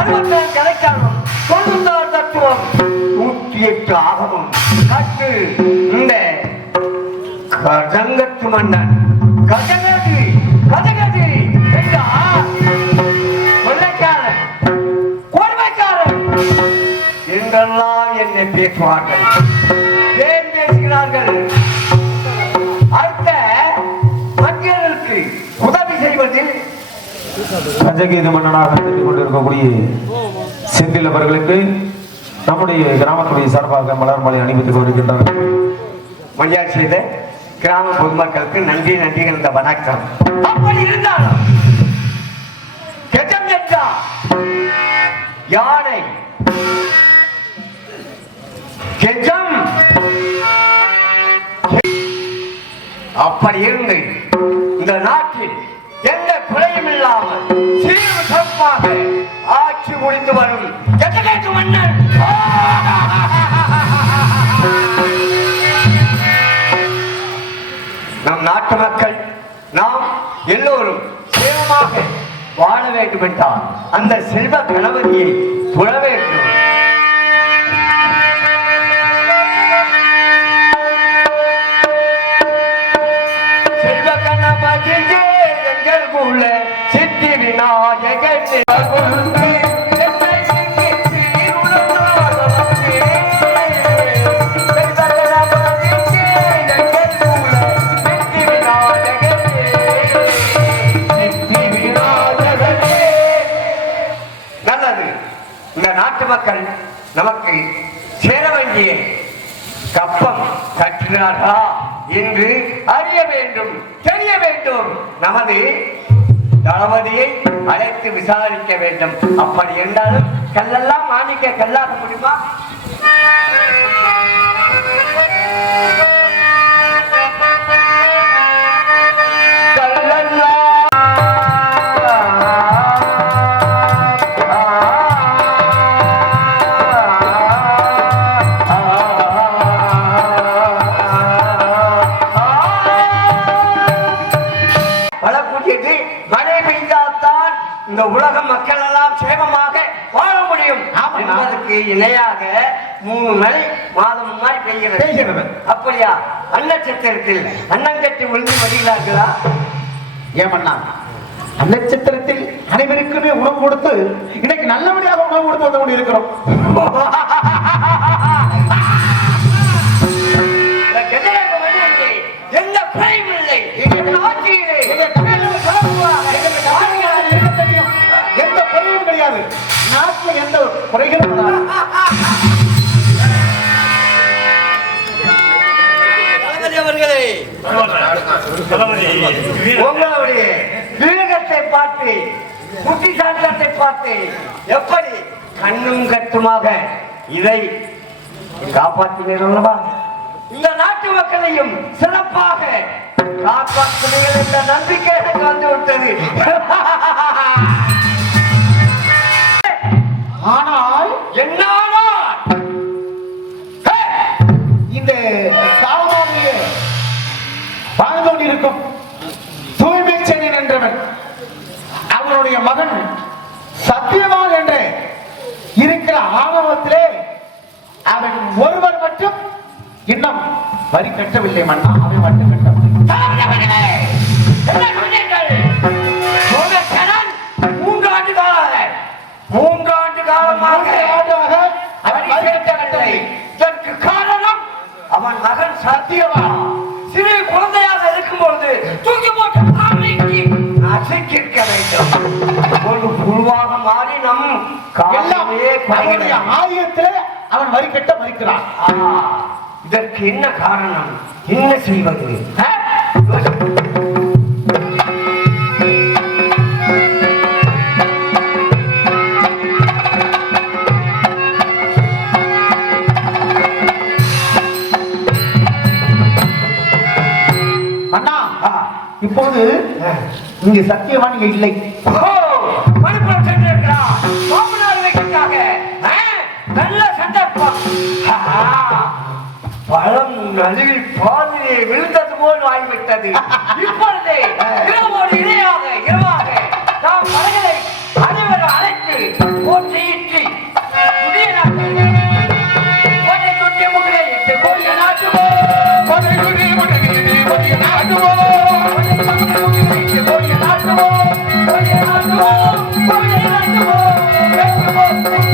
அறுபத்தாறு கலைக்காலம் தொண்ணூத்தாறு தத்துவம் நூற்றி எட்டு ஆகமும். கட்டு இந்த கடங்கத்து மன்னன். கஜகதி கஜகதி என்றா கொள்ளைக்காரன் கொடுமைக்காரன் என்றெல்லாம் என்னை பேசுவார்கள். ஏன் பேசுகிறார்கள்? கஜகீத மன்னனாக தெரிந்து கொண்டிருக்கக்கூடிய செந்தில் அவர்களுக்கு நம்முடைய கிராமத்துடைய சார்பாக மலர் மாலை அணிவித்துக் கொண்டிருக்கின்றார்கள் மரியாதை செய்த கிராம பொதுமக்களுக்கு நன்றி நன்றி இருந்த வணக்கம். அப்படி இருந்தாலும் கெஜம் என்றா? யானை? கெஜம்? அப்படி இருந்து இந்த நாட்டில் இல்லாமல் சீர்வு ஆட்சி முடிந்து வரும். கெஜகேட்டு நம் நாட்டு மக்கள் நாம் எல்லோரும் சேவமாக வாழ வேண்டும் என்றால் அந்த செல்வ கணவதியை புல வேண்டும். நாட்டு மக்கள் நமக்கு சேர வேண்டிய கப்பம் கற்றினார்களா என்று அறிய வேண்டும் தெரிய வேண்டும். நமது தளபதியை அழைத்து விசாரிக்க வேண்டும். அப்படி என்றாலும் கல்லெல்லாம் மாணிக்க கல்லாக முடியுமா? என்பதற்கு இணையாக மூணு மழை மாதம் முன்னாடி பெய்கிறது. பெய்கிறது. அப்படியா? அன்னச்சத்திரத்தில் அன்னங்கட்டி விழுந்து வருகிறார்களா ஏமண்ணா. நட்சத்திரத்தில் அனைவருக்குமே உணவு கொடுத்து இன்னைக்கு நல்லபடியாக உணவு கொடுத்து வந்து கொண்டு இருக்கிறோம். குறைகிறதா அவர்களே உங்களுடைய விவேகத்தை பார்த்து புத்திசாலித்தனத்தை பார்த்து எப்படி கண்ணும் கட்டுமாக இதை காப்பாற்றினீர்கள் அல்லவா? இந்த நாட்டு மக்களையும் சிறப்பாக காப்பாற்றுவீர்கள் என்ற நம்பிக்கை எனக்கு வந்துவிட்டது விட்டது இந்த சாவுமாவிய வாழ்ந்து கொண்டிருக்கும் தூய்மை சென்னின் என்றவன் அவனுடைய மகன் சத்தியவான் என்று இருக்கிற ஆணவத்திலே அவன் ஒருவர் மட்டும் இன்னும் வரி கட்டவில்லை மன்னா அவன் மட்டும் கட்டவில்லை தளபதி புழுவாக மாறி நம் ஆயுதத்திலே அவன் வரி கட்ட மறுக்கிறான் இதற்கு என்ன காரணம்? என்ன செய்வது? இப்போது இங்கு சத்தியவான் இங்க இல்லை ஓ, மணிப்புரம் சென்றிருக்கிறான். மாமனார் வீட்டுக்காக. ஆ, நல்ல சந்தர்ப்பம். ஆஹா, பழம் நழுவி பாதிலே விழுந்தது போல் ஆகிவிட்டது இப்பொழுது Thank you.